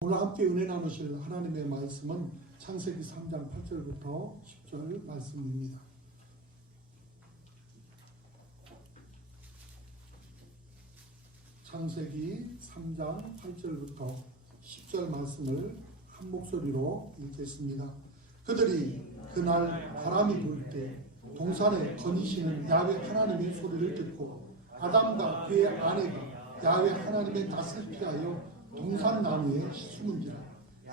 오늘 함께 은혜 나누실 하나님의 말씀은 창세기 3장 8절부터 10절 말씀입니다. 창세기 3장 8절부터 10절 말씀을 한 목소리로 읽겠습니다. 그들이 그날 바람이 불 때 동산에 거니시는 야훼 하나님의 소리를 듣고 아담과 그의 아내가 야훼 하나님의 낯을 피하여 동산 나무에 숨은지라.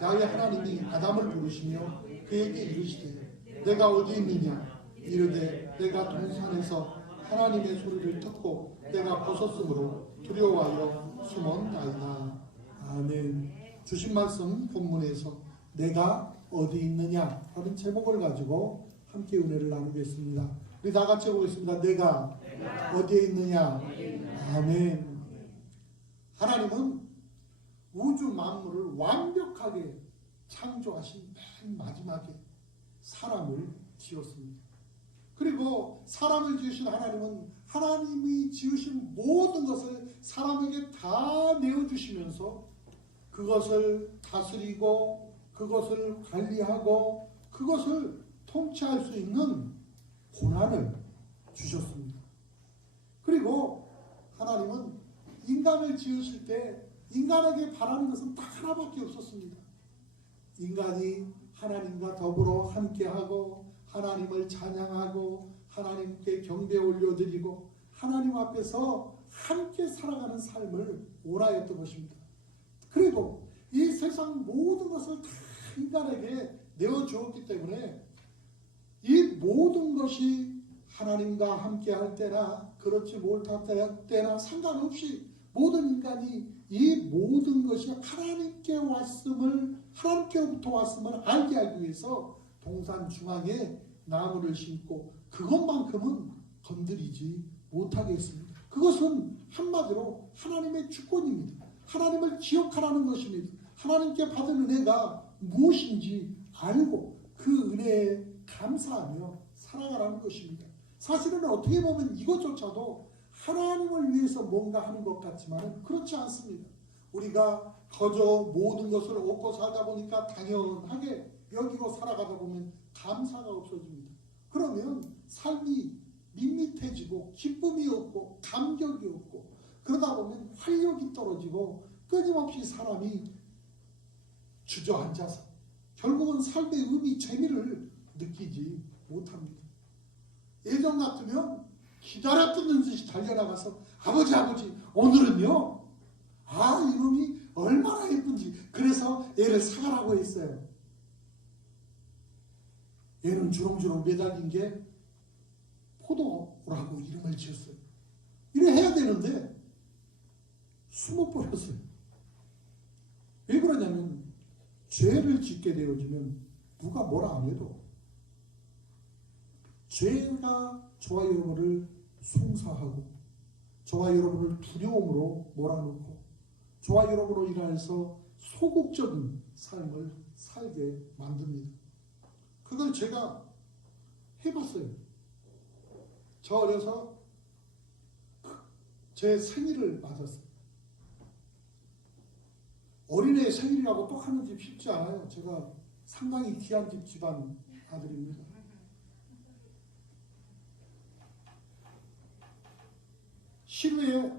야훼 하나님이 아담을 부르시며 그에게 이르시되 내가 어디 있느냐. 이르되 내가 동산에서 하나님의 소리를 듣고 내가 벗었으므로 두려워하여 숨었나이다. 아멘. 주신 말씀 본문에서 내가 어디 있느냐 하는 제목을 가지고 함께 은혜를 나누겠습니다. 우리 다 같이 보겠습니다. 내가 어디에 있느냐. 아멘. 하나님은 우주 만물을 완벽하게 창조하신 맨 마지막에 사람을 지었습니다. 그리고 사람을 지으신 하나님은 하나님이 지으신 모든 것을 사람에게 다 내어주시면서 그것을 다스리고 그것을 관리하고 그것을 통치할 수 있는 고난을 주셨습니다. 그리고 하나님은 인간을 지으실 때 인간에게 바라는 것은 딱 하나밖에 없었습니다. 인간이 하나님과 더불어 함께하고 하나님을 찬양하고 하나님께 경배 올려드리고 하나님 앞에서 함께 살아가는 삶을 원하였던 것입니다. 그래도 이 세상 모든 것을 다 인간에게 내어주었기 때문에 이 모든 것이 하나님과 함께할 때나 그렇지 못할 때나 상관없이 모든 인간이 이 모든 것이 하나님께로부터 왔음을 알게 하기 위해서 동산 중앙에 나무를 심고 그것만큼은 건드리지 못하게 했습니다. 그것은 한마디로 하나님의 주권입니다. 하나님을 기억하라는 것입니다. 하나님께 받은 은혜가 무엇인지 알고 그 은혜에 감사하며 살아가라는 것입니다. 사실은 어떻게 보면 이것조차도 하나님을 위해서 뭔가 하는 것 같지만 그렇지 않습니다. 우리가 거저 모든 것을 얻고 살다 보니까 당연하게 여기고 살아가다 보면 감사가 없어집니다. 그러면 삶이 밋밋해지고 기쁨이 없고 감격이 없고 그러다 보면 활력이 떨어지고 끊임없이 사람이 주저앉아서 결국은 삶의 의미, 재미를 느끼지 못합니다. 예전 같으면 기다렸던 듯이 달려나가서 아버지 오늘은요 이놈이 얼마나 예쁜지 그래서 얘를 사가라고 했어요. 얘는 주렁주렁 매달린 게 포도라고 이름을 지었어요. 이래 해야 되는데 숨어버렸어요. 왜 그러냐면 죄를 짓게 되어지면 누가 뭐라 안 해도 죄가 저와 여러분을 송사하고 저와 여러분을 두려움으로 몰아넣고 저와 여러분으로 인하여서 소극적인 삶을 살게 만듭니다. 그걸 제가 해봤어요. 저 어려서 제 생일을 맞았어요. 어린애 생일이라고 또 하는 집 쉽지 않아요. 제가 상당히 귀한 집안 아들입니다. 시루에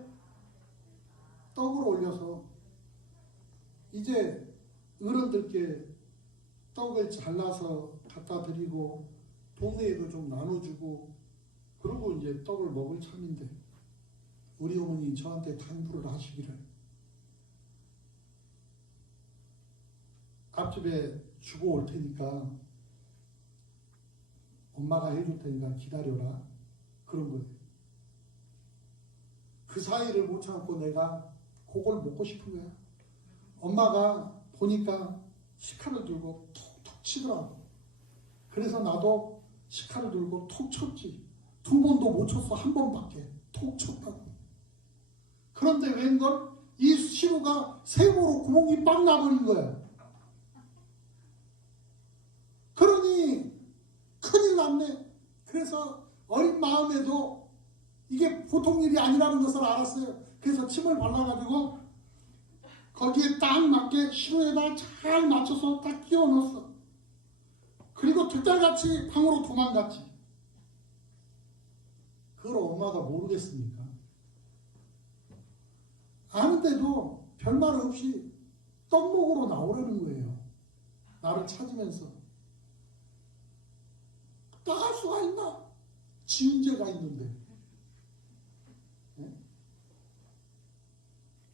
떡을 올려서 이제 어른들께 떡을 잘라서 갖다 드리고 동네에도 좀 나눠주고 그러고 이제 떡을 먹을 참인데 우리 어머니 저한테 당부를 하시기를 앞집에 주고 올 테니까 엄마가 해줄 테니까 기다려라 그런 거예요. 그 사이를 못 참고 내가 그걸 먹고 싶은 거야. 엄마가 보니까 식칼을 들고 톡톡 치더라고. 그래서 나도 식칼을 들고 톡 쳤지. 2번도 못 쳤어. 1번밖에 톡 쳤다고. 그런데 웬걸 이 시루가 세모로 구멍이 빵 나버린 거야. 그러니 큰일 났네. 그래서 어린 마음에도 이게 보통 일이 아니라는 것을 알았어요. 그래서 침을 발라가지고 거기에 딱 맞게 시루에다 잘 맞춰서 딱 끼워 넣었어. 그리고 득달같이 방으로 도망갔지. 그걸 엄마가 모르겠습니까? 아는데도 별말 없이 떡먹으로 나오려는 거예요. 나를 찾으면서. 나갈 수가 있나? 지은 죄가 있는데. 네?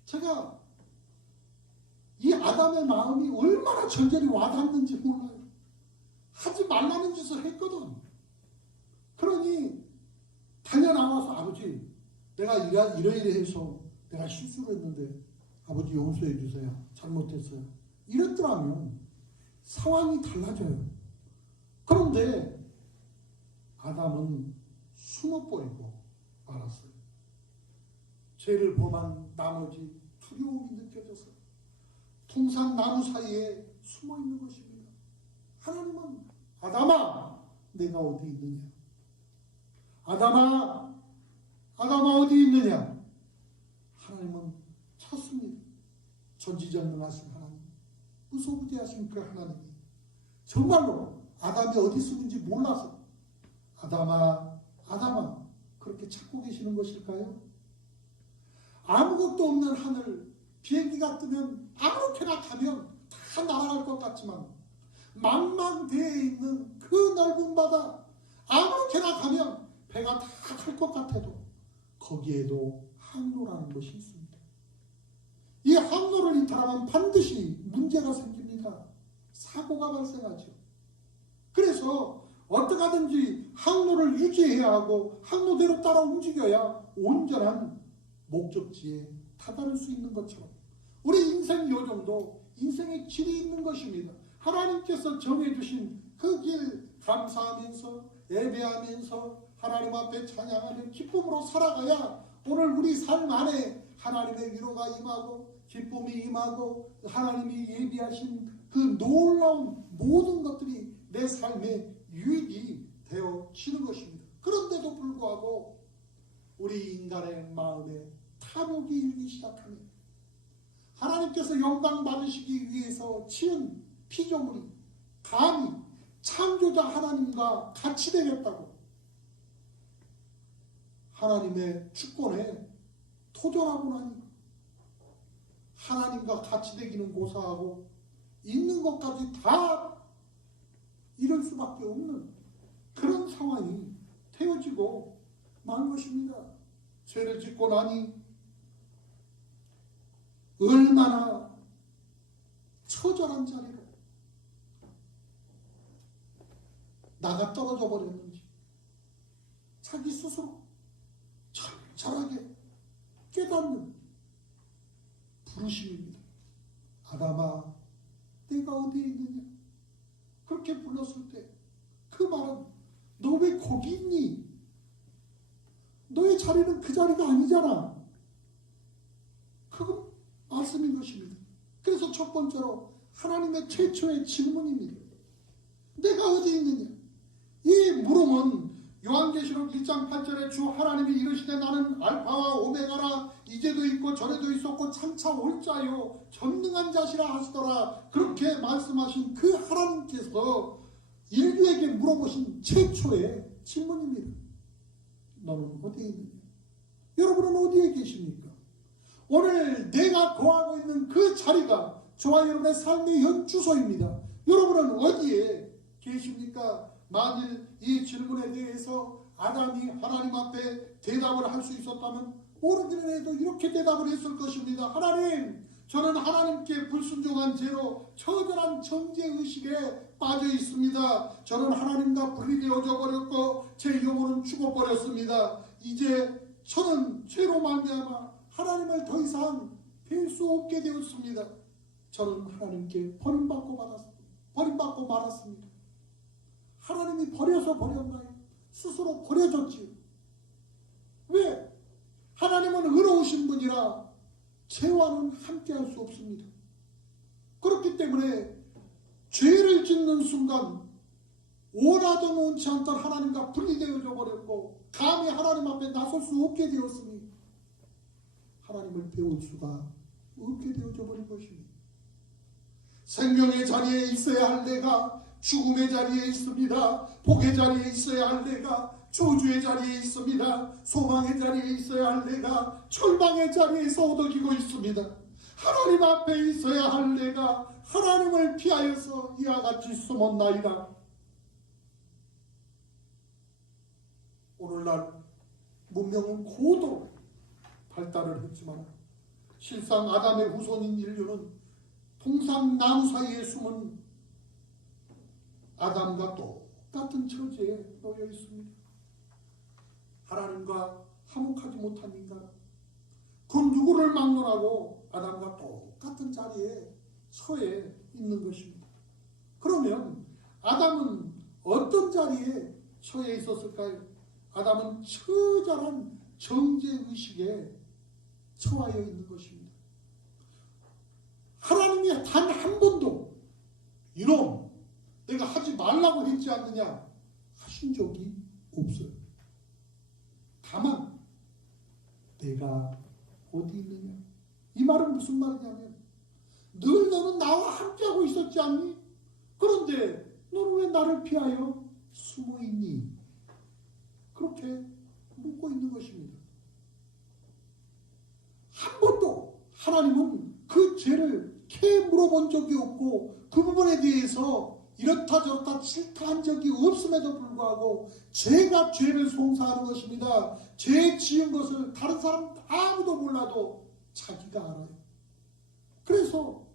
제가 이 아담의 마음이 얼마나 절절히 와닿는지 몰라요. 하지 말라는 짓을 했거든. 그러니 달려나와서 아버지 내가 이러이러해서 내가 실수를 했는데 아버지 용서해 주세요. 잘못했어요. 이랬더라면 상황이 달라져요. 그런데 아담은 숨어버리고 말았어요. 죄를 범한 나머지 두려움이 느껴져서 통산 나무 사이에 숨어 있는 것입니다. 하나님은 아담아 내가 어디 있느냐? 아담아 어디 있느냐? 하나님은 찾습니다. 전지전능하신 하나님, 무소부지하신 그 하나님이 정말로 아담이 어디 숨은지 몰라서 아담아 그렇게 찾고 계시는 것일까요? 아무것도 없는 하늘, 비행기가 뜨면 아무렇게나 가면 다 날아갈 것 같지만 망망대해 있는 그 넓은 바다 아무렇게나 가면 배가 다 갈 것 같아도 거기에도 항로라는 것이 있습니다. 이 항로를 이탈하면 반드시 문제가 생깁니다. 사고가 발생하죠. 그래서 어떻게 하든지 항로를 유지해야 하고 항로대로 따라 움직여야 온전한 목적지에 다다를 수 있는 것처럼 우리 인생 요정도 인생의 길이 있는 것입니다. 하나님께서 정해주신 그 길 감사하면서 예배하면서 하나님 앞에 찬양하는 기쁨으로 살아가야 오늘 우리 삶 안에 하나님의 위로가 임하고 기쁨이 임하고 하나님이 예비하신 그 놀라운 모든 것들이 내 삶에 유익이 되어지는 것입니다. 그런데도 불구하고 우리 인간의 마음에 탐욕이 일기 시작합니다. 하나님께서 영광 받으시기 위해서 지은 피조물이 감히 창조자 하나님과 같이 되겠다고 하나님의 주권에 토전하고 나니 하나님과 같이 되기는 고사하고 있는 것까지 다 잃을 수밖에 없는 그런 상황이 되어지고 만 것입니다. 죄를 짓고 나니 얼마나 처절한 자리로 나가 떨어져 버렸는지 자기 스스로 철저하게 깨닫는 부르심입니다. 아담아 내가 어디에 있느냐? 그렇게 불렀을 때 그 말은 너 왜 거기 있니? 너의 자리는 그 자리가 아니잖아. 그건 말씀인 것입니다. 그래서 첫 번째로 하나님의 최초의 질문입니다. 내가 어디 있느냐? 이 물음은 요한계시록 1장 8절에 주 하나님이 이르시되 나는 알파와 오메가라 이제도 있고 전에도 있었고 장차 올 자요 전능한 자시라 하시더라. 그렇게 말씀하신 그 하나님께서 인류에게 물어보신 최초의 질문입니다. 너는 어디에 있느냐? 여러분은 어디에 계십니까? 오늘 내가 거하고 있는 그 자리가 저와 여러분의 삶의 현 주소입니다. 여러분은 어디에 계십니까? 만일 이 질문에 대해서 아담이 하나님 앞에 대답을 할 수 있었다면 모르기는 해도 이렇게 대답을 했을 것입니다. 하나님, 저는 하나님께 불순종한 죄로 처절한 정죄의식에 빠져 있습니다. 저는 하나님과 분리되어져 버렸고 제 영혼은 죽어버렸습니다. 이제 저는 죄로 말미암아 하나님을 더 이상 뵐 수 없게 되었습니다. 저는 하나님께 버림받고 말았습니다. 하나님이 버려서 버렸나요? 스스로 버려졌지요. 왜? 하나님은 의로우신 분이라 죄와는 함께할 수 없습니다. 그렇기 때문에 죄를 짓는 순간 원하던 원치 않던 하나님과 분리되어져 버렸고 감히 하나님 앞에 나설 수 없게 되었으니 하나님을 배울 수가 없게 되어져 버린 것입니다. 생명의 자리에 있어야 할 내가 죽음의 자리에 있습니다. 복의 자리에 있어야 할 내가 저주의 자리에 있습니다. 소망의 자리에 있어야 할 내가 절망의 자리에서 오덕이고 있습니다. 하나님 앞에 있어야 할 내가 하나님을 피하여서 이와 같이 숨었나이다. 오늘날 문명은 고도로 발달을 했지만 실상 아담의 후손인 인류는 동산나무 사이에 숨은 아담과 똑같은 처지에 놓여 있습니다. 하나님과 화목하지 못한 인간, 그 누구를 막론하고 아담과 똑같은 자리에 처해 있는 것입니다. 그러면 아담은 어떤 자리에 처해 있었을까요? 아담은 처절한 정죄의식에 처하여 있는 것입니다. 하나님이 단 한 번도 이놈 내가 하지 말라고 했지 않느냐 하신 적이 없어요. 다만 내가 어디 있느냐, 이 말은 무슨 말이냐면 늘 너는 나와 함께하고 있었지 않니? 그런데 너는 왜 나를 피하여 숨어 있니? 그렇게 묻고 있는 것입니다. 한 번도 하나님은 그 죄를 캐 물어본 적이 없고 그 부분에 대해서 이렇다 저렇다 질타한 적이 없음에도 불구하고 죄가 죄를 송사하는 것입니다. 죄 지은 것을 다른 사람 아무도 몰라도 자기가 알아요. 그래서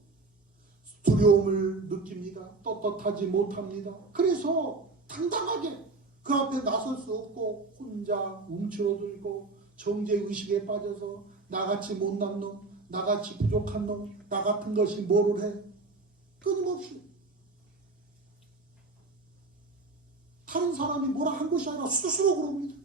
두려움을 느낍니다. 떳떳하지 못합니다. 그래서 당당하게 그 앞에 나설 수 없고 혼자 움츠러들고 정죄의식에 빠져서 나같이 못난 놈, 나같이 부족한 놈, 나 같은 것이 뭐를 해? 끊임없이 다른 사람이 뭐라 한 것이 아니라 스스로 그럽니다.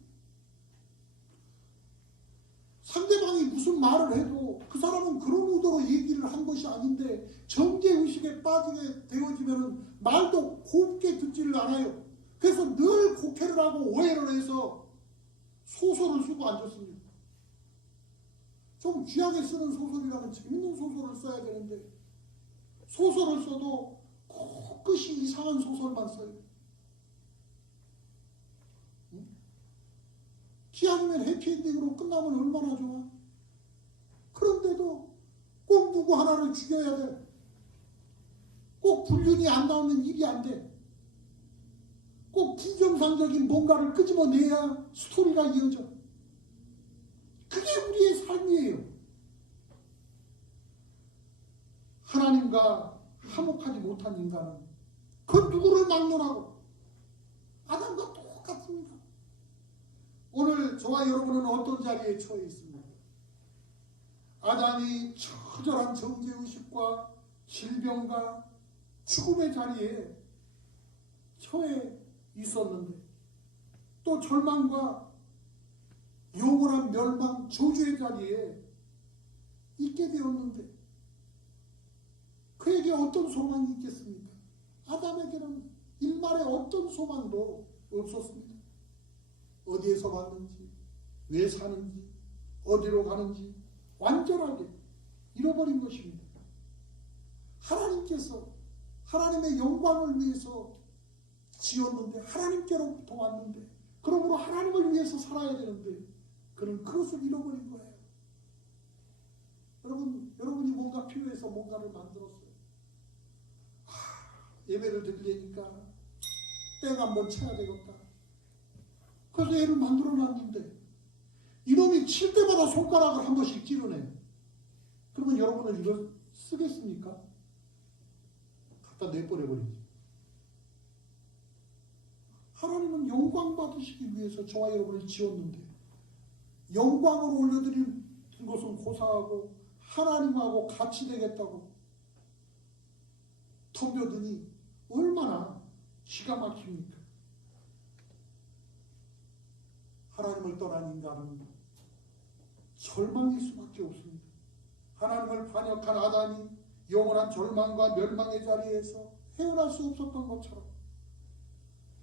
상대방이 무슨 말을 해도 그 사람은 그런 의도로 얘기를 한 것이 아닌데 정죄의식에 빠지게 되어지면 말도 곱게 듣지를 않아요. 그래서 늘 곡해를 하고 오해를 해서 소설을 쓰고 앉았습니다. 좀 귀하게 쓰는 소설이라면 재밌는 소설을 써야 되는데 소설을 써도 끝이 이상한 소설만 써요. 기왕이면 해피엔딩으로 끝나면 얼마나 좋아. 그런데도 꼭 누구 하나를 죽여야 돼. 꼭 불륜이 안 나오면 일이 안 돼. 꼭 비정상적인 뭔가를 끄집어내야 스토리가 이어져. 그게 우리의 삶이에요. 하나님과 화목하지 못한 인간은 그 누구를 막론하고 아담과 똑같습니다. 오늘 저와 여러분은 어떤 자리에 처해 있습니까? 아담이 처절한 정죄의식과 질병과 죽음의 자리에 처해 있었는데 또 절망과 영원한 멸망, 저주의 자리에 있게 되었는데 그에게 어떤 소망이 있겠습니까? 아담에게는 일말의 어떤 소망도 없었습니다. 어디에서 왔는지, 왜 사는지, 어디로 가는지 완전하게 잃어버린 것입니다. 하나님께서 하나님의 영광을 위해서 지었는데 하나님께로부터 왔는데 그러므로 하나님을 위해서 살아야 되는데 그는 그것을 잃어버린 거예요. 여러분이 뭔가 필요해서 뭔가를 만들었어요. 예배를 드리려니까 땡 한번 쳐야 되겠다. 그래서 얘를 만들어놨는데 이놈이 칠 때마다 손가락을 한 번씩 찌르네. 그러면 여러분은 이걸 쓰겠습니까? 갖다 내버려버리지. 하나님은 영광 받으시기 위해서 저와 여러분을 지었는데 영광으로 올려드린 것은 고사하고 하나님하고 같이 되겠다고 덤벼드니 얼마나 기가 막힙니까? 하나님을 떠난 인간은 절망일 수밖에 없습니다. 하나님을 반역한 아담이 영원한 절망과 멸망의 자리에서 헤어날 수 없었던 것처럼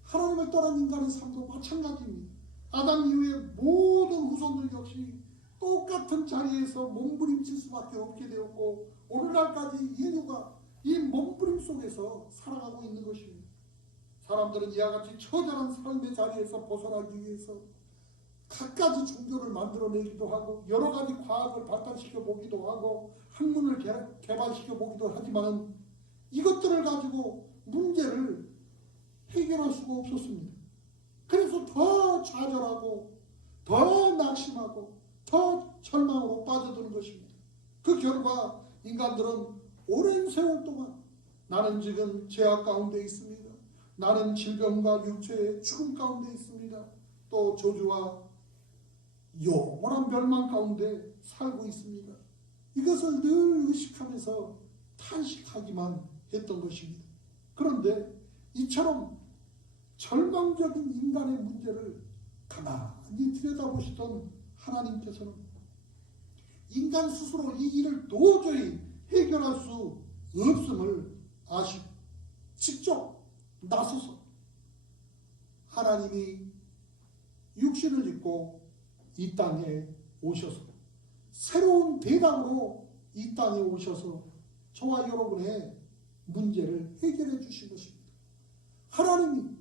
하나님을 떠난 인간의 삶도 마찬가지입니다. 아담 이후에 모든 후손들 역시 똑같은 자리에서 몸부림칠 수밖에 없게 되었고 오늘날까지 인류가 이 몸부림 속에서 살아가고 있는 것입니다. 사람들은 이와 같이 처절한 삶의 자리에서 벗어나기 위해서 갖가지 종교를 만들어내기도 하고 여러 가지 과학을 발달시켜 보기도 하고 학문을 개발시켜 보기도 하지만 이것들을 가지고 문제를 해결할 수가 없었습니다. 그래서 더 좌절하고 더 낙심하고 더 절망으로 빠져드는 것입니다. 그 결과 인간들은 오랜 세월 동안 나는 지금 죄악 가운데 있습니다. 나는 질병과 육체의 죽음 가운데 있습니다. 또 저주와 영원한 멸망 가운데 살고 있습니다. 이것을 늘 의식하면서 탄식하기만 했던 것입니다. 그런데 이처럼 절망적인 인간의 문제를 가만히 들여다보시던 하나님께서는 인간 스스로 이 일을 도저히 해결할 수 없음을 아시고 직접 나서서 하나님이 육신을 입고 이 땅에 오셔서 새로운 대답으로 이 땅에 오셔서 저와 여러분의 문제를 해결해 주신 것입니다. 하나님이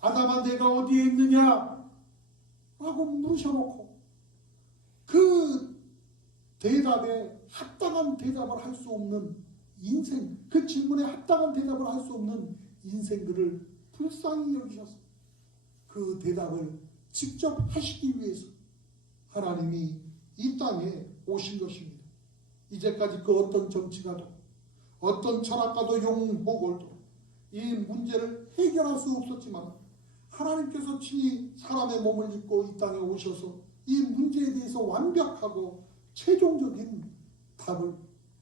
아담아 내가 어디에 있느냐? 라고 물으셔놓고 그 대답에 합당한 대답을 할 수 없는 인생, 그 질문에 합당한 대답을 할 수 없는 인생들을 불쌍히 여기셔서 그 대답을 직접 하시기 위해서 하나님이 이 땅에 오신 것입니다. 이제까지 그 어떤 정치가도 어떤 철학가도 용목을도 이 문제를 해결할 수 없었지만 하나님께서 친히 사람의 몸을 입고 이 땅에 오셔서 이 문제에 대해서 완벽하고 최종적인 답을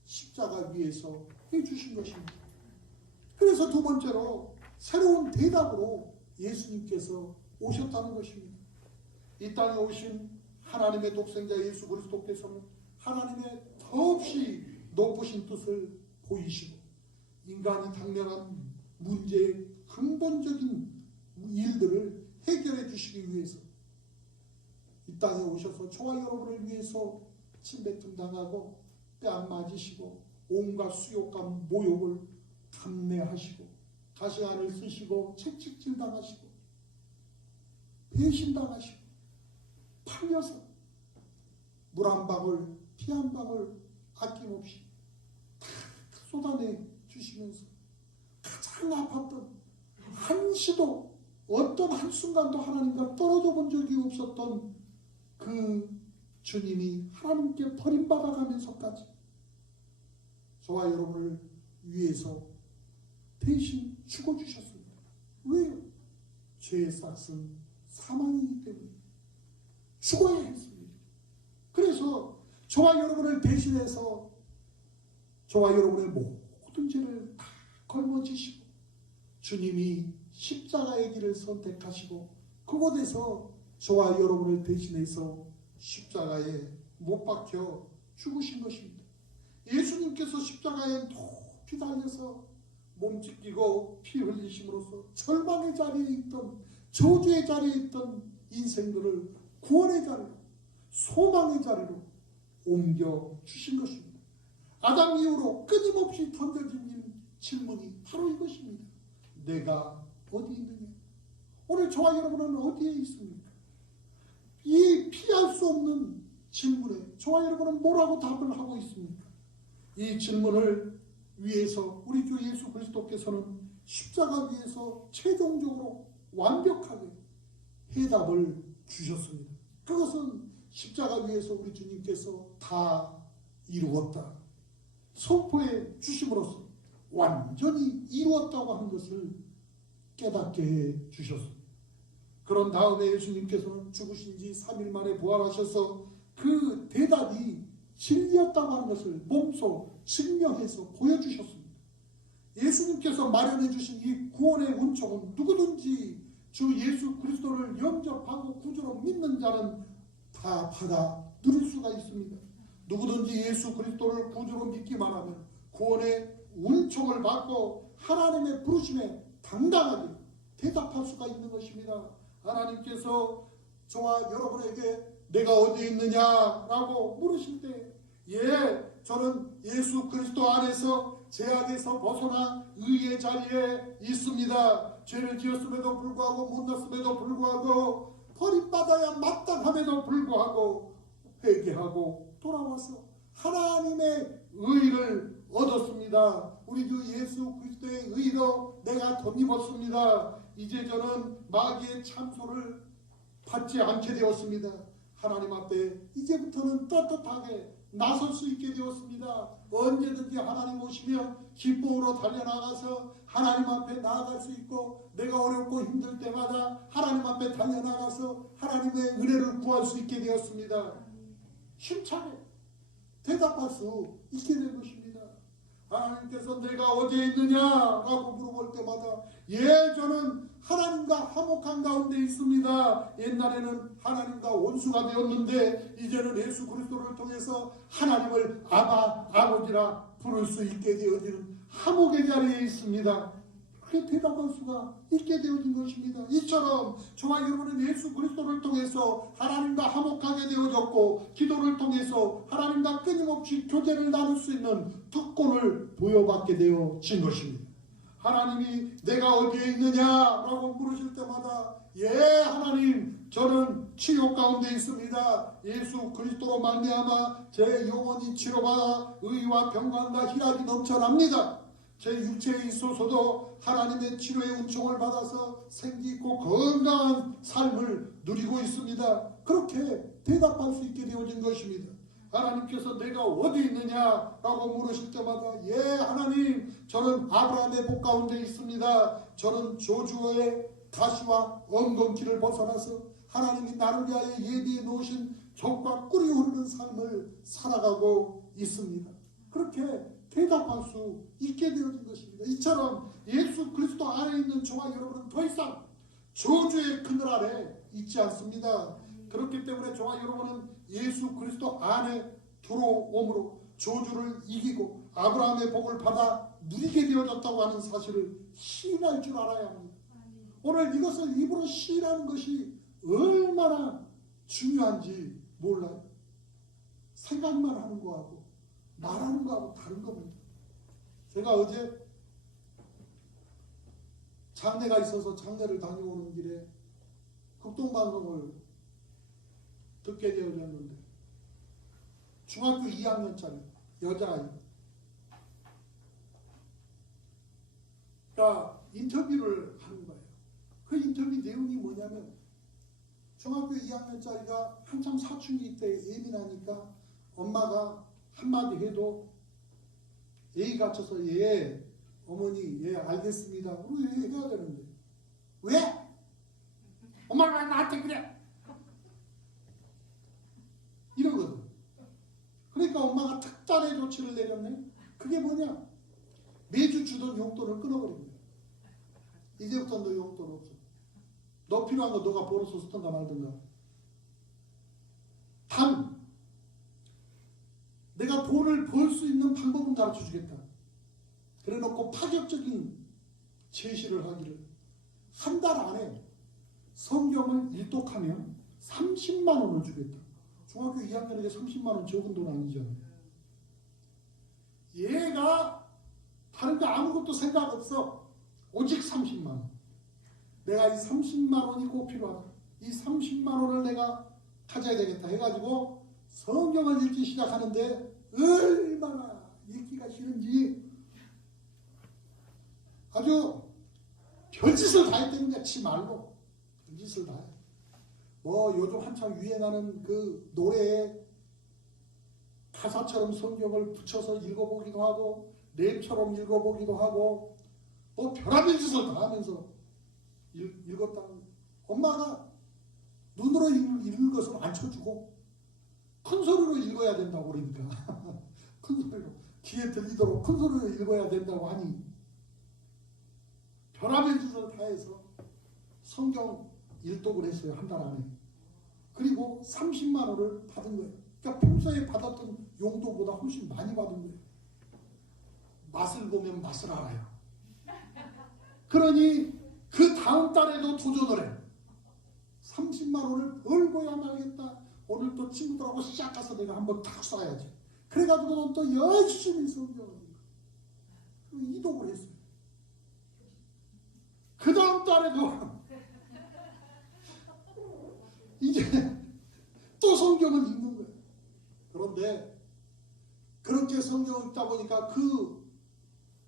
십자가 위에서 해주신 것입니다. 그래서 두 번째로 새로운 대답으로 예수님께서 오셨다는 것입니다. 이 땅에 오신 하나님의 독생자 예수 그리스도께서는 하나님의 더없이 높으신 뜻을 보이시고 인간이 당면한 문제의 근본적인 일들을 해결해 주시기 위해서 이 땅에 오셔서 저와 여러분을 위해서 침뱉음 당하고 뺨 맞으시고 온갖 수욕과 모욕을 감내하시고 가시관을 쓰시고 채찍질 당하시고 배신당하시고 팔려서 물 한 방울 피 한 방울 아낌없이 다 쏟아내 주시면서 가장 아팠던 한시도 어떤 한순간도 하나님과 떨어져 본 적이 없었던 그 주님이 하나님께 버림받아 가면서까지 저와 여러분을 위해서 대신 죽어주셨습니다. 왜요? 죄의 싹은 사망이기 때문에 죽어야 했습니다. 그래서 저와 여러분을 대신해서 저와 여러분의 모든 죄를 다 걸머지시고 주님이 십자가의 길을 선택하시고 그곳에서 저와 여러분을 대신해서 십자가에 못 박혀 죽으신 것입니다. 예수님께서 십자가에 높이 달려서 몸 찢기고 피 흘리심으로써 절망의 자리에 있던 저주의 자리에 있던 인생들을 구원의 자리로 소망의 자리로 옮겨 주신 것입니다. 아담 이후로 끊임없이 던져진 질문이 바로 이것입니다. 내가 어디 있느냐? 오늘 저와 여러분은 어디에 있습니까? 이 피할 수 없는 질문에 저와 여러분은 뭐라고 답을 하고 있습니까? 이 질문을 위해서 우리 주 예수 그리스도께서는 십자가 위에서 최종적으로 완벽하게 해답을 주셨습니다. 그것은 십자가 위에서 우리 주님께서 다 이루었다 선포해 주심으로써 완전히 이루었다고 하는 것을 깨닫게 해 주셨습니다. 그런 다음에 예수님께서는 죽으신 지 3일 만에 부활하셔서 그 대답이 진리였다고 하는 것을 몸소 증명해서 보여주셨습니다. 예수님께서 마련해 주신 이 구원의 은총은 누구든지 주 예수 그리스도를 영접하고 구주로 믿는 자는 다 받아 누릴 수가 있습니다. 누구든지 예수 그리스도를 구주로 믿기만 하면 구원의 은총을 받고 하나님의 부르심에 당당하게 대답할 수가 있는 것입니다. 하나님께서 저와 여러분에게 내가 어디 있느냐라고 물으실 때, 예, 저는 예수 그리스도 안에서 죄악에서 벗어나 의의 자리에 있습니다. 죄를 지었음에도 불구하고 못났음에도 불구하고 버림받아야 마땅함에도 불구하고 회개하고 돌아와서 하나님의 의를 얻었습니다. 우리 주 예수 그리스도의 의로 내가 덧입었습니다. 이제 저는 마귀의 참소를 받지 않게 되었습니다. 하나님 앞에 이제부터는 떳떳하게 나설 수 있게 되었습니다. 언제든지 하나님 오시면 기쁨으로 달려나가서 하나님 앞에 나아갈 수 있고, 내가 어렵고 힘들 때마다 하나님 앞에 달려나가서 하나님의 은혜를 구할 수 있게 되었습니다. 힘차게 대답할 수 있게 된 것입니다. 하나님께서 내가 어디에 있느냐라고 물어볼 때마다, 예, 저는 하나님과 화목한 가운데 있습니다. 옛날에는 하나님과 원수가 되었는데 이제는 예수 그리스도를 통해서 하나님을 아바, 아버지라 부를 수 있게 되어지는 화목의 자리에 있습니다. 그렇게 대답할 수가 있게 되어진 것입니다. 이처럼 저와 여러분은 예수 그리스도를 통해서 하나님과 화목하게 되어졌고, 기도를 통해서 하나님과 끊임없이 교제를 나눌 수 있는 특권을 부여받게 되어진 것입니다. 하나님이 내가 어디에 있느냐라고 물으실 때마다, 예, 하나님, 저는 치욕 가운데 있습니다. 예수 그리스도로 말미암아 제 영혼이 치료받아 의와 평강과 희락이 넘쳐납니다. 제 육체에 있어서도 하나님의 치료의 은총을 받아서 생기 있고 건강한 삶을 누리고 있습니다. 그렇게 대답할 수 있게 되어진 것입니다. 하나님께서 내가 어디 있느냐라고 물으실 때마다, 예, 하나님, 저는 아브라함의 복 가운데 있습니다. 저는 조주의 가시와 엉겅퀴를 벗어나서 하나님이 나를 위하여 예비해 놓으신 젖과 꿀이 흐르는 삶을 살아가고 있습니다. 그렇게 대답할 수 있게 되어진 것입니다. 이처럼 예수 그리스도 안에 있는 저와 여러분은 더 이상 저주의 그늘 아래 있지 않습니다. 그렇기 때문에 저와 여러분은 예수 그리스도 안에 들어옴으로 저주를 이기고 아브라함의 복을 받아 누리게 되어졌다고 하는 사실을 시인할 줄 알아야 합니다. 오늘 이것을 입으로 시인하는 것이 얼마나 중요한지 몰라요. 생각만 하는 거하고 말하는 거하고 다른 겁니다. 제가 어제 장례가 있어서 장례를 다녀오는 길에 극동방송을 듣게 되어졌는데, 중학교 2학년짜리 여자아이, 그러니까 인터뷰를 하는 거예요. 그 인터뷰 내용이 뭐냐면, 중학교 2학년짜리가 한참 사춘기 때 예민하니까 엄마가 한마디 해도 예의 갖춰서, 예, 어머니, 예, 알겠습니다. 우리 해야 되는데, 왜? 엄마가 왜 나한테 그래? 이러거든. 그러니까 엄마가 특단의 조치를 내렸네. 그게 뭐냐? 매주 주던 용돈을 끊어버린 거야. 이제부터 너 용돈 없어. 너 필요한 거 너가 벌어서 쓰든가 말든가. 단, 내가 돈을 벌 수 있는 방법은 가르쳐 주겠다. 그래 놓고 파격적인 제시를 하기를, 한 달 안에 성경을 일독하면 30만 원을 주겠다. 중학교 2학년에게 30만 원 적은 돈 아니잖아요. 얘가 다른 거 아무것도 생각 없어. 오직 30만 원. 내가 이 30만 원이 꼭 필요하다. 이 30만 원을 내가 가져야 되겠다 해가지고 성경을 읽기 시작하는데, 얼마나 읽기가 싫은지 아주 별짓을 다 했다는 거야. 지 말로 별짓을 다 해. 뭐 요즘 한창 유행하는 그 노래에 가사처럼 성경을 붙여서 읽어보기도 하고, 랩처럼 읽어보기도 하고, 뭐 별의별 짓을 다 하면서 읽었다는. 엄마가 눈으로 읽는 것을 안 쳐주고 큰 소리로 읽어야 된다고 그러니까 큰 소리로, 귀에 들리도록 큰 소리로 읽어야 된다고 하니 별의별 짓을 다 해서 성경 일독을 했어요. 한 달 안에. 그리고 30만 원을 받은 거예요. 그러니까 평소에 받았던 용도보다 훨씬 많이 받은 거예요. 맛을 보면 맛을 알아요. 그러니 그 다음 달에도 도전을 해. 30만 원을 벌고야 말겠다. 오늘 또 친구들하고 시작 가서 내가 한번 탁 쏴야지. 그래가지고는 또 열심히 성경을 이독을 했어요. 그 다음 달에도 이제 또 성경을 읽는 거예요. 그런데 그렇게 성경을 읽다 보니까 그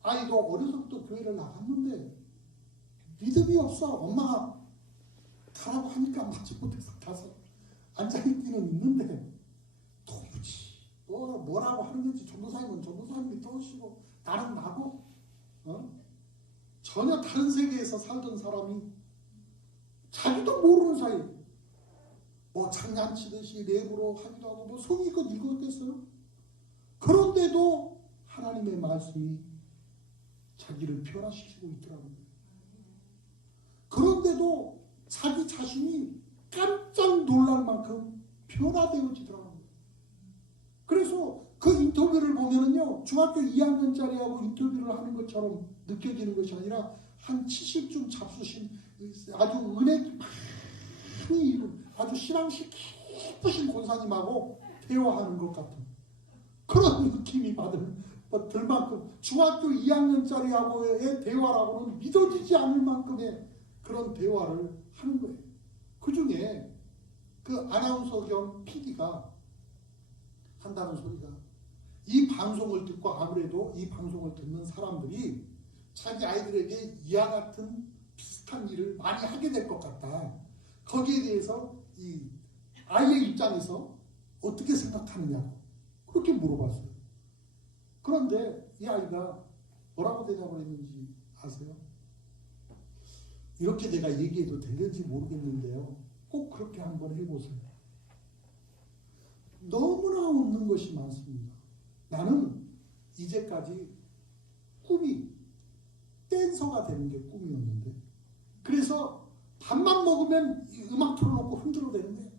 아이도 어려서부터 교회를 나갔는데 믿음이 없어. 엄마가 가라고 하니까 맞지 못해서 가서 앉아있기는 있는데 도무지 뭐라고 하는 건지 전도사님은 전도사님이 떠오시고 나는 나고 전혀 다른 세계에서 살던 사람이 자기도 모르는 사이 뭐 장난치듯이 랩으로 하기도 하고 뭐 성의껏 읽었겠어요? 그런데도 하나님의 말씀이 자기를 변화시키고 있더라고요. 그런데도 자기 자신이 깜짝 놀랄 만큼 변화되어지더라고요. 그래서 그 인터뷰를 보면은요, 중학교 2학년짜리하고 인터뷰를 하는 것처럼 느껴지는 것이 아니라 한 70쯤 잡수신 아주 은혜 많이 이룬 아주 신앙식 깊으신 권사님하고 대화하는 것 같은 그런 느낌이 들 만큼 중학교 2학년짜리하고의 대화라고는 믿어지지 않을 만큼의 그런 대화를 하는 거예요. 그 중에 그 아나운서 겸 PD가 한다는 소리가 이 방송을 듣고 아무래도 이 방송을 듣는 사람들이 자기 아이들에게 이와 같은 비슷한 일을 많이 하게 될 것 같다. 거기에 대해서 이 아이의 입장에서 어떻게 생각하느냐고 그렇게 물어봤어요. 그런데 이 아이가 뭐라고 대답을 했는지 아세요? 이렇게 내가 얘기해도 되는지 모르겠는데요. 꼭 그렇게 한번 해보세요. 너무나 없는 것이 많습니다. 나는 이제까지 꿈이 댄서가 되는 게 꿈이었는데 그래서 밥만 먹으면 음악 틀어놓고 흔들어대는 거예요.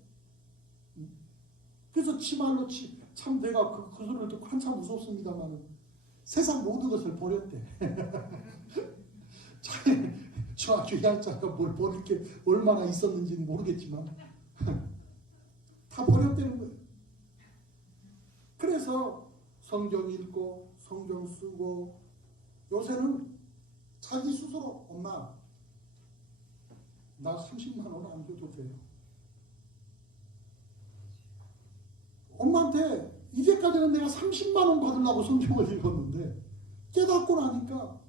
그래서 지말로 참 내가 그 소리를 듣고 한참 무섭습니다만 세상 모든 것을 버렸대. 중학교 2학년짜리가 뭘 버릴 게 얼마나 있었는지는 모르겠지만 다 버렸다는 거예요. 그래서 성경 읽고 성경 쓰고 요새는 자기 스스로 엄마 나 30만 원 안 줘도 돼요. 엄마한테 이제까지는 내가 30만 원 받으려고 성경을 읽었는데 깨닫고 나니까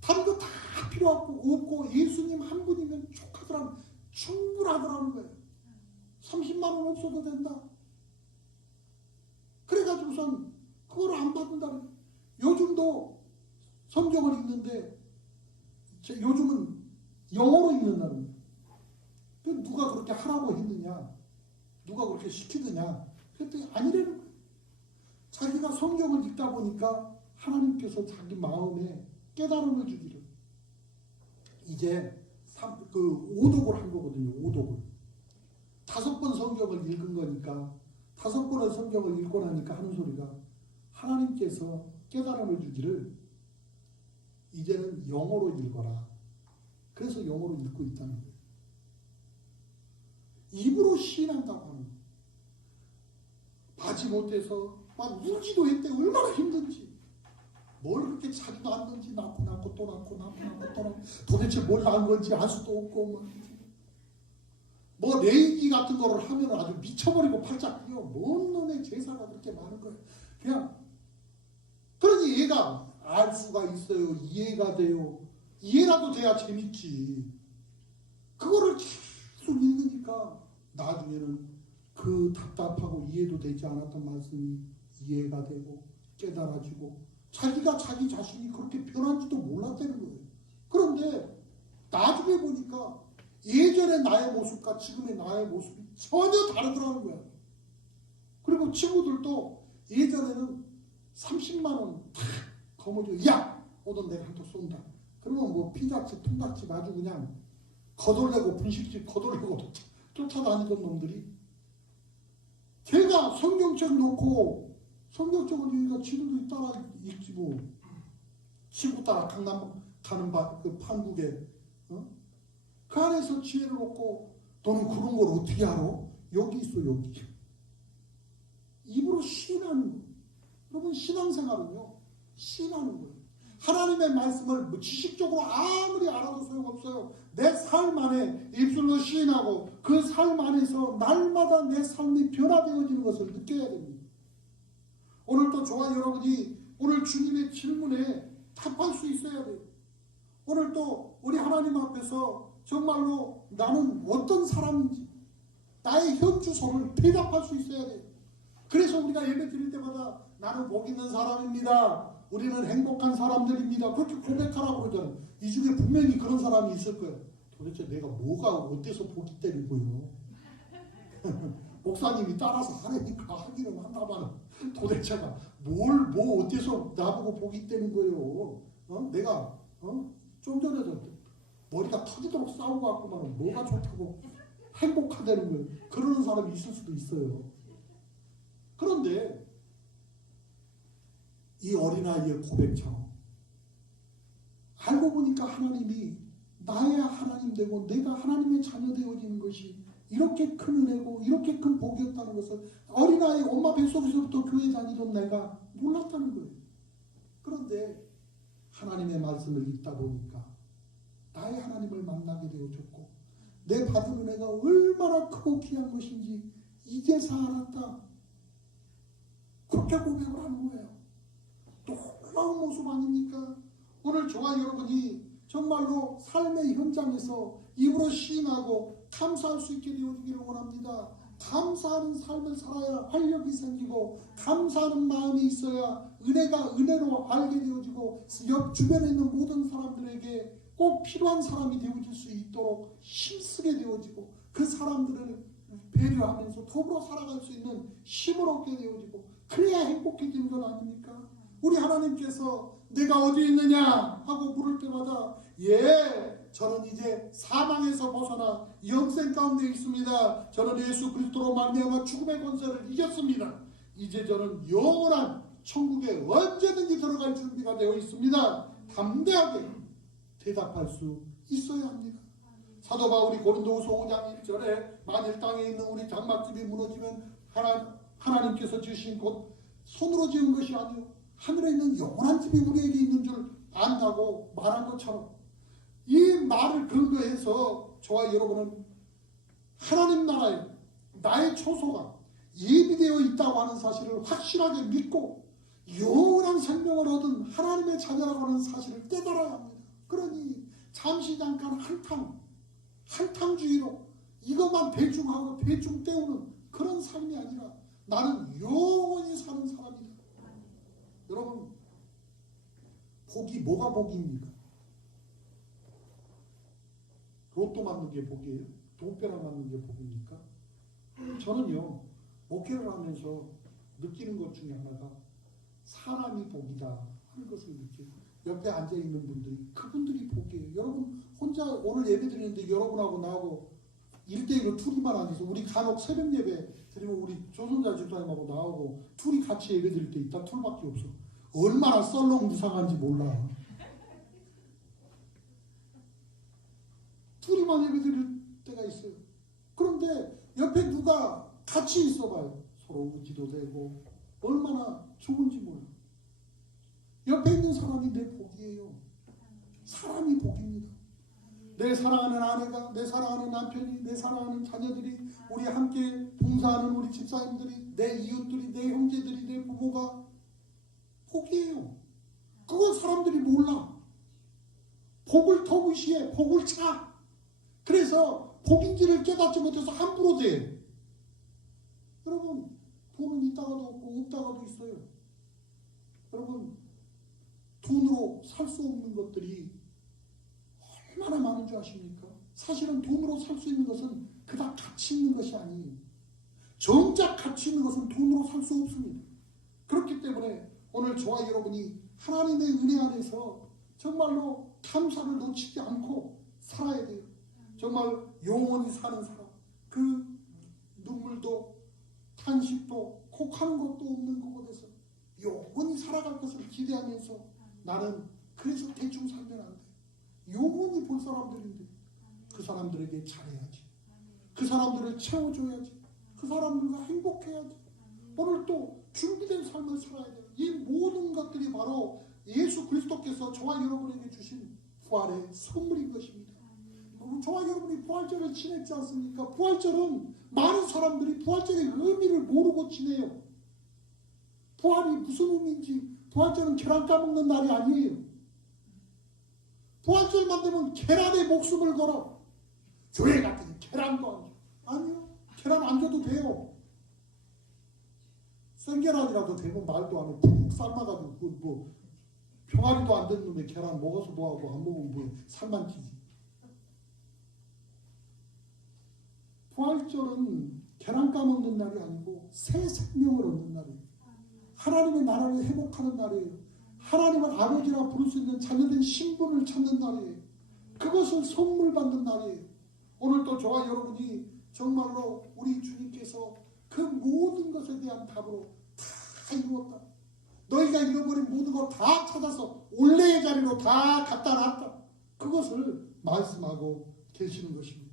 다른 거 다 필요 없고 예수님 한 분이면 족하더라면 충분하더라는 거예요. 30만 원 없어도 된다. 그래가지고선 그걸 안 받는다는 거예요. 요즘도 성경을 읽는데 요즘은 영어로 읽는다는 거예요. 누가 그렇게 하라고 했느냐? 누가 그렇게 시키느냐? 그랬더니 아니라는 거예요. 자기가 성경을 읽다 보니까 하나님께서 자기 마음에 깨달음을 주기를 이제 5독을 한 거거든요. 5독을 5번 성경을 읽은 거니까 5번의 성경을 읽고 나니까 하는 소리가 하나님께서 깨달음을 주기를 이제는 영어로 읽어라. 그래서 영어로 읽고 있다는 거예요. 입으로 시인한다고 하는 거예요. 하지 못해서 막 울지도 했대. 얼마나 힘든지. 뭘 그렇게 자주 낳았는지 낳고 또 낳고 도대체 뭘 낳은 건지 알 수도 없고 뭐 레이기 같은 거를 하면 아주 미쳐버리고 팔짝 뛰어. 뭔 놈의 제사가 그렇게 많은 거예요. 그냥 그러니 얘가 알 수가 있어요. 이해가 돼요. 이해라도 돼야 재밌지. 그거를 계속 읽으니까 나중에는 그 답답하고 이해도 되지 않았던 말씀이 이해가 되고 깨달아지고 자기가 자기 자신이 그렇게 변한지도 몰랐다는 거예요. 그런데 나중에 보니까 예전의 나의 모습과 지금의 나의 모습이 전혀 다르더라는 거야. 그리고 친구들도 예전에는 30만 원 탁 거머쥐고 야! 오늘 내가 한 통 쏜다. 그러면 뭐 피자집, 통닭집 아주 그냥 거덜내고 분식집 거덜내고 쫓아다니던 놈들이 걔가 성경책 놓고 성경책을 읽으니까 지금도 따라 읽지 뭐. 친구 따라 강남 가는 그 판국에 그 안에서 지혜를 얻고 너는 그런 걸 어떻게 알아? 여기 있어 여기. 입으로 시인하는 거예요. 여러분 신앙생활은요. 시인하는 거예요. 하나님의 말씀을 뭐 지식적으로 아무리 알아도 소용없어요. 내 삶 안에 입술로 시인하고 그 삶 안에서 날마다 내 삶이 변화되어지는 것을 느껴야 됩니다. 오늘도 저와 여러분이 오늘 주님의 질문에 답할 수 있어야 돼요. 오늘 또 우리 하나님 앞에서 정말로 나는 어떤 사람인지 나의 현주소를 대답할 수 있어야 돼요. 그래서 우리가 예배 드릴 때마다 나는 복 있는 사람입니다. 우리는 행복한 사람들입니다. 그렇게 고백하라고 그러잖아요. 이 중에 분명히 그런 사람이 있을 거예요. 도대체 내가 뭐가 어때서 복이 때리고요. 목사님이 따라서 하라니까 하기는 한다만 도대체가 뭐 어때서 나보고 복이 때는 거예요. 내가 좀 전에도 머리가 터지도록 싸우고 왔구만 뭐가 좋다고 행복하다는 거예요. 그러는 사람이 있을 수도 있어요. 그런데 이 어린아이의 고백처럼 알고 보니까 하나님이 나의 하나님 되고 내가 하나님의 자녀 되어지는 것이 이렇게 큰 은혜고 이렇게 큰 복이었다는 것을 어린아이 엄마 뱃속에서부터 교회 다니던 내가 몰랐다는 거예요. 그런데 하나님의 말씀을 읽다 보니까 나의 하나님을 만나게 되어졌고 내 받은 은혜가 얼마나 크고 귀한 것인지 이제서 알았다. 그렇게 고백을 하는 거예요. 놀라운 모습 아닙니까? 오늘 저와 여러분이 정말로 삶의 현장에서 입으로 시인하고 감사할 수 있게 되어지기를 원합니다. 감사하는 삶을 살아야 활력이 생기고 감사하는 마음이 있어야 은혜가 은혜로 알게 되어지고 옆 주변에 있는 모든 사람들에게 꼭 필요한 사람이 되어질 수 있도록 힘쓰게 되어지고 그 사람들을 배려하면서 더불어 살아갈 수 있는 힘을 얻게 되어지고 그래야 행복해지는 것 아닙니까? 우리 하나님께서 내가 어디 있느냐 하고 물을 때마다 저는 이제 사망에서 벗어나 영생 가운데 있습니다. 저는 예수 그리스도로 말미암아 죽음의 권세를 이겼습니다. 이제 저는 영원한 천국에 언제든지 들어갈 준비가 되어 있습니다. 담대하게 대답할 수 있어야 합니다. 사도 바울이 고린도후서 5장 1절에 만일 땅에 있는 우리 장막집이 무너지면 하나님께서 지으신 곳 손으로 지은 것이 아니요 하늘에 있는 영원한 집이 우리에게 있는 줄 안다고 말한 것처럼 이 말을 근거해서 저와 여러분은 하나님 나라에 나의 초소가 예비되어 있다고 하는 사실을 확실하게 믿고 영원한 생명을 얻은 하나님의 자녀라고 하는 사실을 깨달아야 합니다. 그러니 잠시 잠깐 한탕주의로 이것만 대충하고 대충 때우는 그런 삶이 아니라 나는 영원히 사는 사람이다. 여러분 복이 뭐가 복입니까? 로또 맞는 게 복이에요? 돈벼락 맞는 게 복입니까? 저는요 목회를 하면서 느끼는 것 중에 하나가 사람이 복이다 하는 것을 느껴요. 옆에 앉아있는 분들이 그분들이 복이에요. 여러분 혼자 오늘 예배 드리는데 여러분하고 나하고 1대1로 둘이만 앉아서 우리 간혹 새벽 예배 드리면 우리 조선자 집사님하고 나하고 둘이 같이 예배 드릴 때 있다 둘밖에 없어. 얼마나 썰렁무상한지 몰라. 둘이만 예배 드릴 때가 있어요. 그런데 옆에 누가 같이 있어봐요. 서로 의지도 되고 얼마나 좋은지 몰라. 옆에 있는 사람이 내 복이에요. 사람이 복입니다. 내 사랑하는 아내가, 내 사랑하는 남편이, 내 사랑하는 자녀들이, 우리 함께 봉사하는 우리 집사님들이, 내 이웃들이, 내 형제들이, 내 부모가 복이에요. 그걸 사람들이 몰라. 복을 더 무시해. 복을 차. 그래서 복인지를 깨닫지 못해서 함부로 돼. 여러분 돈은 있다가도 없고 없다가도 있어요. 여러분 돈으로 살 수 없는 것들이 얼마나 많은 줄 아십니까? 사실은 돈으로 살 수 있는 것은 그닥 가치 있는 것이 아니에요. 정작 가치 있는 것은 돈으로 살 수 없습니다. 그렇기 때문에 오늘 저와 여러분이 하나님의 은혜 안에서 정말로 감사를 놓치지 않고 살아야 돼요. 정말 영원히 사는 사람, 그 눈물도 탄식도 혹하는 것도 없는 그곳에서 영원히 살아갈 것을 기대하면서 나는 그래서 대충 살면 안 돼. 영원히 볼 사람들인데 그 사람들에게 잘해야지. 그 사람들을 채워줘야지. 그 사람들과 행복해야지. 오늘 또 준비된 삶을 살아야 돼요. 이 모든 것들이 바로 예수 그리스도께서 저와 여러분에게 주신 부활의 선물인 것입니다. 저와 여러분이 부활절을 지냈지 않습니까? 부활절은 많은 사람들이 부활절의 의미를 모르고 지내요. 부활이 무슨 의미인지, 부활절은 계란 까먹는 날이 아니에요. 부활절만 되면 계란에 목숨을 걸어. 교회 같은 계란도 안 줘. 아니요. 계란 안 줘도 돼요. 생계란이라도 되고 말도 안 해. 푹 삶아가지고 병아리도 안 되는 놈에 계란 먹어서 뭐하고 안 먹으면 뭐해. 살만 찌지. 부활절은 계란 까먹는 날이 아니고 새 생명을 얻는 날이에요. 하나님의 나라를 회복하는 날이에요. 하나님을 아버지라 부를 수 있는 자녀된 신분을 찾는 날이에요. 그것을 선물 받는 날이에요. 오늘도 저와 여러분이 정말로 우리 주님께서 그 모든 것에 대한 답으로 다 이루었다. 너희가 잃어버린 모든 것 다 찾아서 원래의 자리로 다 갖다 놨다. 그것을 말씀하고 계시는 것입니다.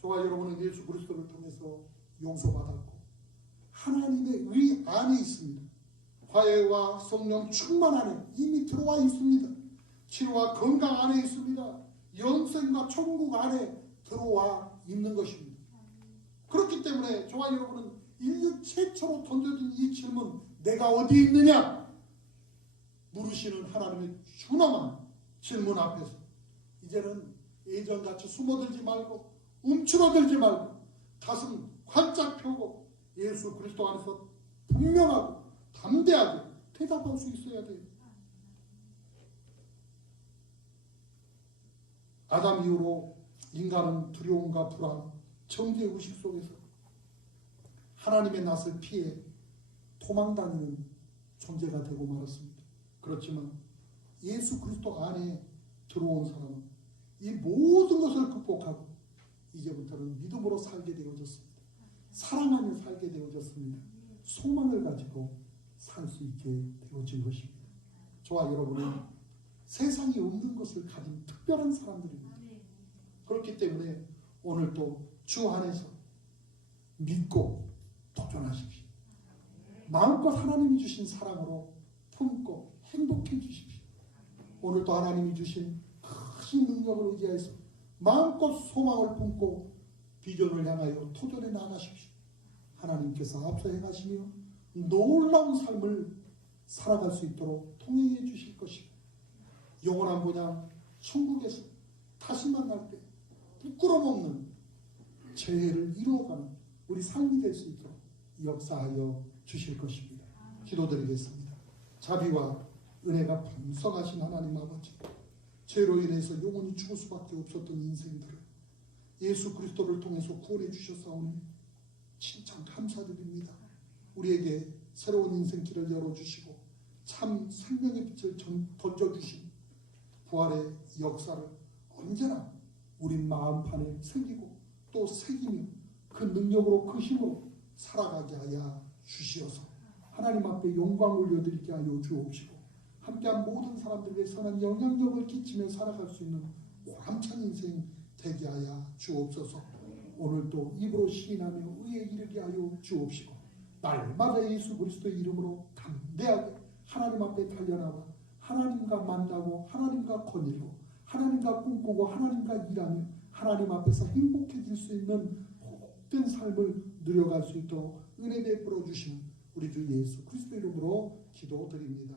저와 여러분은 예수 그리스도를 통해서 용서받았고 하나님의 의 안에 있습니다. 화해와 성령 충만 안에 이미 들어와 있습니다. 치료와 건강 안에 있습니다. 영생과 천국 안에 들어와 있는 것입니다. 그렇기 때문에 저와 여러분은 인류 최초로 던져진 이 질문, 내가 어디 있느냐? 물으시는 하나님의 준엄한 질문 앞에서 이제는 예전같이 숨어들지 말고 움츠러들지 말고 가슴 활짝 펴고 예수 그리스도 안에서 분명하고 담대하게 대답할 수 있어야 돼요. 아담 이후로 인간은 두려움과 불안, 정죄의식 속에서 하나님의 낯을 피해 도망다니는 존재가 되고 말았습니다. 그렇지만 예수 그리스도 안에 들어온 사람은 이 모든 것을 극복하고 이제부터는 믿음으로 살게 되어졌습니다. 사랑하며 살게 되어졌습니다. 소망을 가지고 살 수 있게 되어진 것입니다. 저와 여러분은 세상에 없는 것을 가진 특별한 사람들입니다. 그렇기 때문에 오늘도 주 안에서 믿고 도전하십시오. 마음껏 하나님이 주신 사랑으로 품고 행복해 주십시오. 오늘도 하나님이 주신 크신 능력을 의지해서 마음껏 소망을 품고 비전을 향하여 도전해 나가십시오. 하나님께서 앞서 행하시며 놀라운 삶을 살아갈 수 있도록 통행해 주실 것입니다. 영원한 본향 천국에서 다시 만날 때 부끄럼 없는 재회를 이루어가는 우리 삶이 될 수 있도록 역사하여 주실 것입니다. 기도드리겠습니다. 자비와 은혜가 풍성하신 하나님 아버지, 죄로 인해서 영원히 죽을 수밖에 없었던 인생들을 예수 그리스도를 통해서 구원해 주셨사오니 진짜 감사드립니다. 우리에게 새로운 인생길을 열어주시고 참 생명의 빛을 던져주신 부활의 역사를 언제나 우리 마음판에 새기고 또 새기며 그 능력으로 그 힘으로 살아가게 하여 주시어서 하나님 앞에 영광 올려드리게 하여 주옵시고 함께한 모든 사람들에게 선한 영향력을 끼치며 살아갈 수 있는 보람찬 인생 되게 하여 주옵소서. 오늘도 입으로 시인하며 의에 이르게 하여 주옵시고 날마다 예수 그리스도의 이름으로 담대하게 하나님 앞에 달려나와 하나님과 만나고 하나님과 거닐고 하나님과 꿈꾸고 하나님과 일하며 하나님 앞에서 행복해질 수 있는 복된 삶을 누려갈 수 있도록 은혜 베풀어 주시는 우리 주 예수 그리스도 이름으로 기도드립니다.